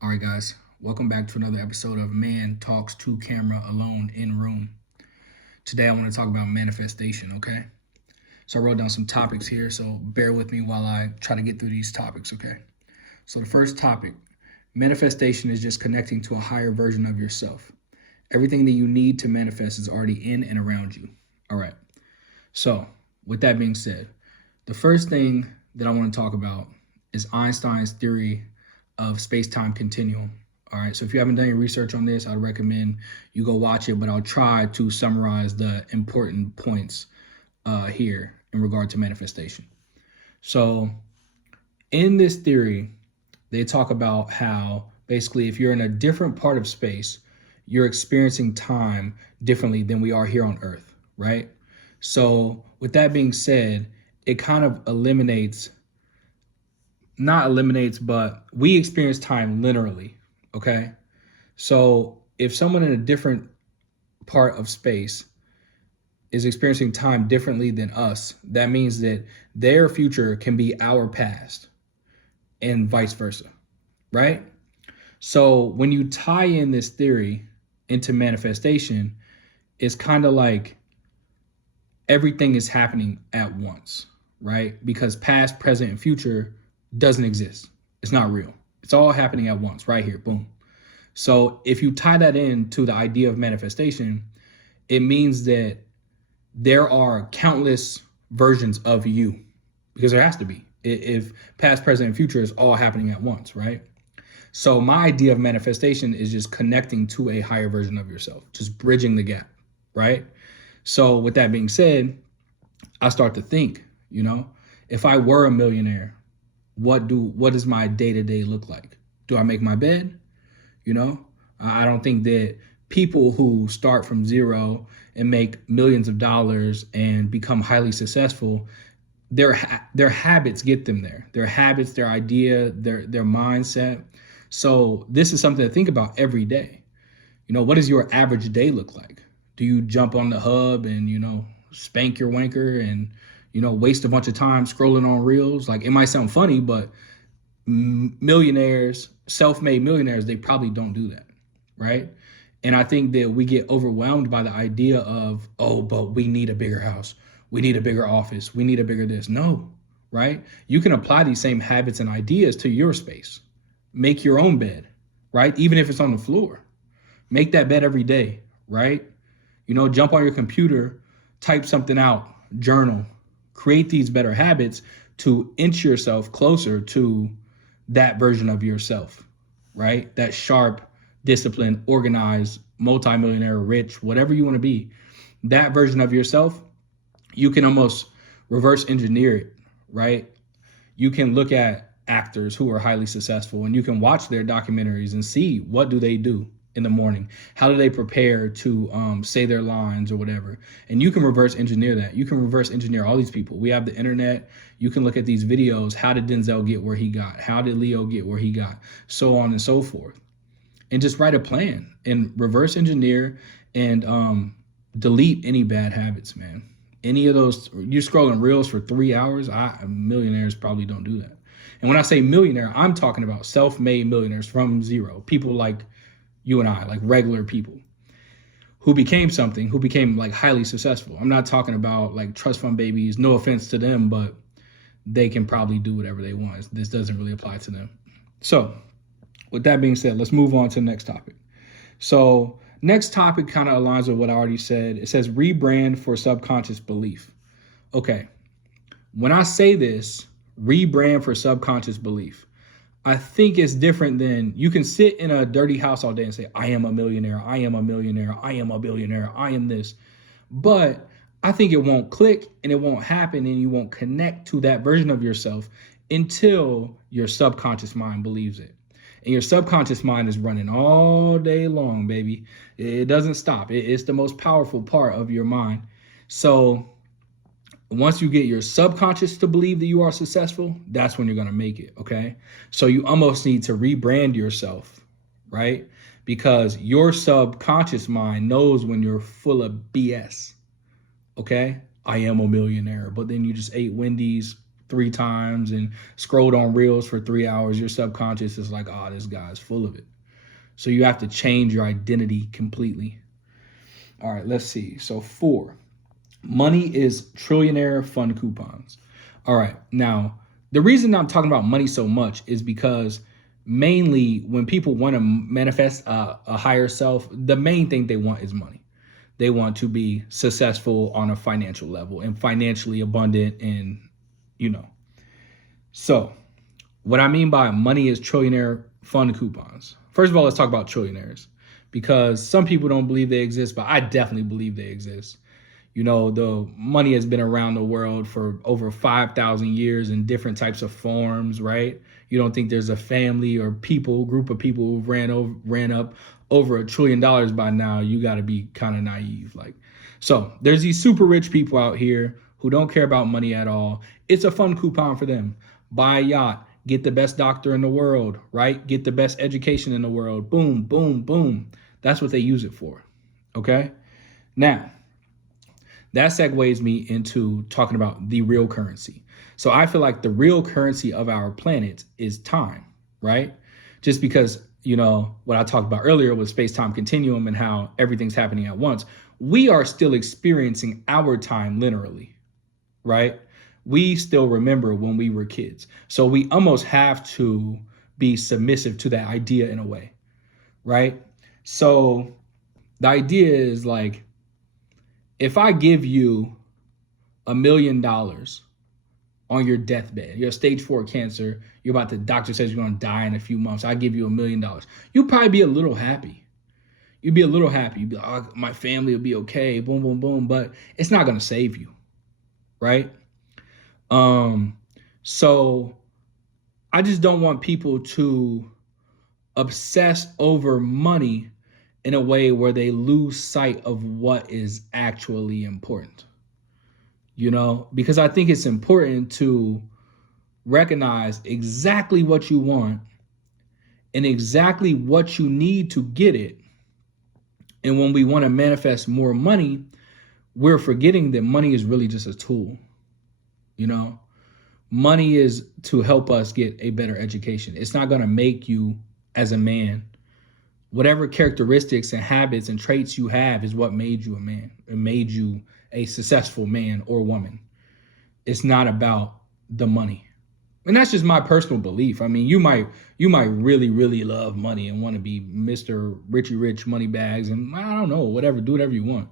All right, guys, welcome back to another episode of Man Talks to Camera Alone in Room. Today, I want to talk about manifestation, okay? So, I wrote down some topics here, so bear with me while I try to get through these topics, okay? So, the first topic manifestation is just connecting to a higher version of yourself. Everything that you need to manifest is already in and around you. All right. So, with that being said, the first thing that I want to talk about is Einstein's theory of space-time continuum. All right, so if you haven't done your research on this, I'd recommend you go watch it, but I'll try to summarize the important points here in regard to manifestation. So, in this theory, they talk about how basically if you're in a different part of space, you're experiencing time differently than we are here on Earth, right? So, with that being said, it kind of not eliminates, but we experience time linearly, okay? So, if someone in a different part of space is experiencing time differently than us, that means that their future can be our past and vice versa, right? So, when you tie in this theory into manifestation, it's kind of like everything is happening at once, right? Because past, present, and future doesn't exist. It's not real. It's all happening at once, right here, boom. So if you tie that into the idea of manifestation, it means that there are countless versions of you, because there has to be. If past, present, and future is all happening at once, right? So my idea of manifestation is just connecting to a higher version of yourself, just bridging the gap, right? So with that being said, I start to think, if I were a millionaire, what does my day-to-day look like? Do I make my bed? I don't think that people who start from zero and make millions of dollars and become highly successful, their habits get them there. Their habits, their idea, their mindset. So this is something to think about every day. What does your average day look like? Do you jump on the hub and spank your wanker and waste a bunch of time scrolling on reels? Like, it might sound funny, but millionaires, self-made millionaires, they probably don't do that, right? And I think that we get overwhelmed by the idea of, oh, but we need a bigger house, we need a bigger office, we need a bigger this. No, right? You can apply these same habits and ideas to your space. Make your own bed, right? Even if it's on the floor, make that bed every day, right? Jump on your computer, type something out, journal, create these better habits to inch yourself closer to that version of yourself, right? That sharp, disciplined, organized, multimillionaire, rich, whatever you want to be, that version of yourself, you can almost reverse engineer it, right? You can look at actors who are highly successful and you can watch their documentaries and see what do they do in the morning. How do they prepare to say their lines or whatever? And you can reverse engineer that. You can reverse engineer all these people. We have the internet. You can look at these videos. How did Denzel get where he got? How did Leo get where he got? So on and so forth. And just write a plan and reverse engineer and delete any bad habits, man. Any of those, you're scrolling reels for 3 hours. Millionaires probably don't do that. And when I say millionaire, I'm talking about self-made millionaires from zero. People like you and I, like regular people who became something, who became like highly successful. I'm not talking about like trust fund babies, no offense to them, but they can probably do whatever they want. This doesn't really apply to them. So with that being said, let's move on to the next topic. So next topic kind of aligns with what I already said. It says rebrand for subconscious belief. Okay. When I say this, rebrand for subconscious belief, I think it's different than you can sit in a dirty house all day and say, I am a millionaire, I am a millionaire, I am a billionaire, I am this. But I think it won't click and it won't happen and you won't connect to that version of yourself until your subconscious mind believes it. And your subconscious mind is running all day long, baby. It doesn't stop. It's the most powerful part of your mind. So once you get your subconscious to believe that you are successful, that's when you're going to make it, okay? So you almost need to rebrand yourself, right? Because your subconscious mind knows when you're full of BS, okay? I am a millionaire, but then you just ate Wendy's 3 times and scrolled on reels for 3 hours, your subconscious is like, oh, this guy's full of it. So you have to change your identity completely. All right, let's see. So 4, money is trillionaire fund coupons. All right, now the reason I'm talking about money so much is because mainly when people want to manifest a higher self, the main thing they want is money. They want to be successful on a financial level and financially abundant and, So what I mean by money is trillionaire fund coupons. First of all, let's talk about trillionaires because some people don't believe they exist, but I definitely believe they exist. The money has been around the world for over 5,000 years in different types of forms, right? You don't think there's a family or group of people who ran up over $1 trillion by now? You got to be kind of naive. So there's these super rich people out here who don't care about money at all. It's a fun coupon for them. Buy a yacht, get the best doctor in the world, right? Get the best education in the world. Boom, boom, boom. That's what they use it for. Okay. Now, that segues me into talking about the real currency. So I feel like the real currency of our planet is time, right? Just because, what I talked about earlier with space-time continuum and how everything's happening at once, we are still experiencing our time literally, right? We still remember when we were kids. So we almost have to be submissive to that idea in a way, right? So the idea is like, if I give you $1 million on your deathbed, you have stage 4 cancer, doctor says you're going to die in a few months, I give you $1 million, you'll probably be a little happy. You'd be a little happy. You'd be like, oh, my family will be okay, boom, boom, boom, but it's not going to save you, right? So I just don't want people to obsess over money in a way where they lose sight of what is actually important, because I think it's important to recognize exactly what you want and exactly what you need to get it. And when we want to manifest more money, we're forgetting that money is really just a tool. Money is to help us get a better education. It's not going to make you as a man. Whatever characteristics and habits and traits you have is what made you a man. It made you a successful man or woman. It's not about the money. And that's just my personal belief. I mean, you might really, really love money and want to be Mr. Richie Rich money bags and I don't know, do whatever you want.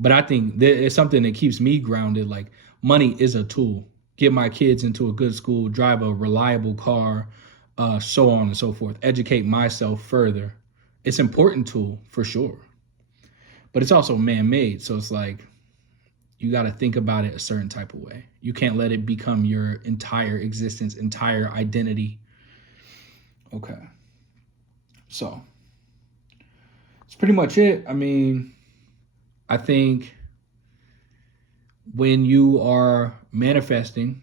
But I think it's something that keeps me grounded. Like money is a tool. Get my kids into a good school, drive a reliable car, so on and so forth. Educate myself further. It's an important tool for sure, but it's also man-made. So it's like, you got to think about it a certain type of way. You can't let it become your entire existence, entire identity. Okay. So that's pretty much it. I mean, I think when you are manifesting,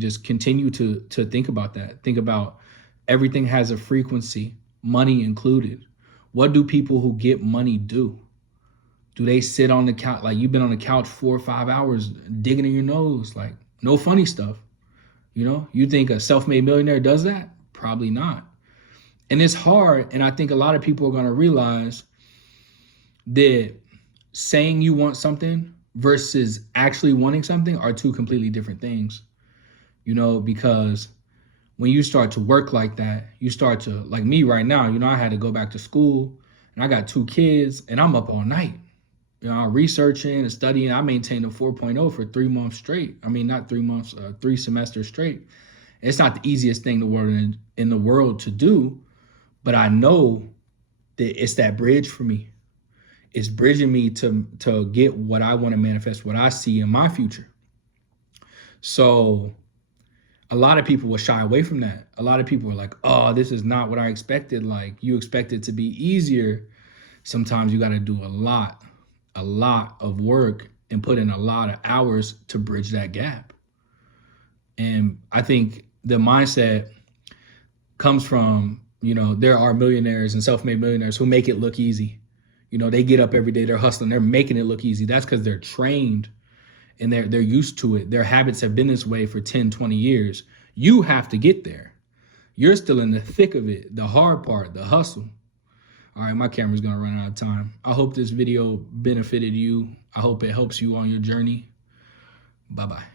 just continue to think about that. Think about everything has a frequency, money included. What do people who get money do? Do they sit on the couch? Like you've been on the couch 4 or 5 hours digging in your nose, like no funny stuff. You think a self-made millionaire does that? Probably not. And it's hard. And I think a lot of people are going to realize that saying you want something versus actually wanting something are two completely different things, because when you start to work like that, you start to, like me right now, I had to go back to school and I got 2 kids and I'm up all night, researching and studying. I maintained a 4.0 for 3 months straight. I mean, not 3 months, 3 semesters straight. It's not the easiest thing in the world to do, but I know that it's that bridge for me. It's bridging me to get what I want to manifest, what I see in my future. So a lot of people will shy away from that. A lot of people are like, oh, this is not what I expected. Like you expect it to be easier. Sometimes you got to do a lot of work and put in a lot of hours to bridge that gap. And I think the mindset comes from, there are millionaires and self-made millionaires who make it look easy. They get up every day, they're hustling, they're making it look easy. That's because they're trained and they're used to it. Their habits have been this way for 10, 20 years. You have to get there. You're still in the thick of it, the hard part, the hustle. All right, my camera's gonna run out of time. I hope this video benefited you. I hope it helps you on your journey. Bye-bye.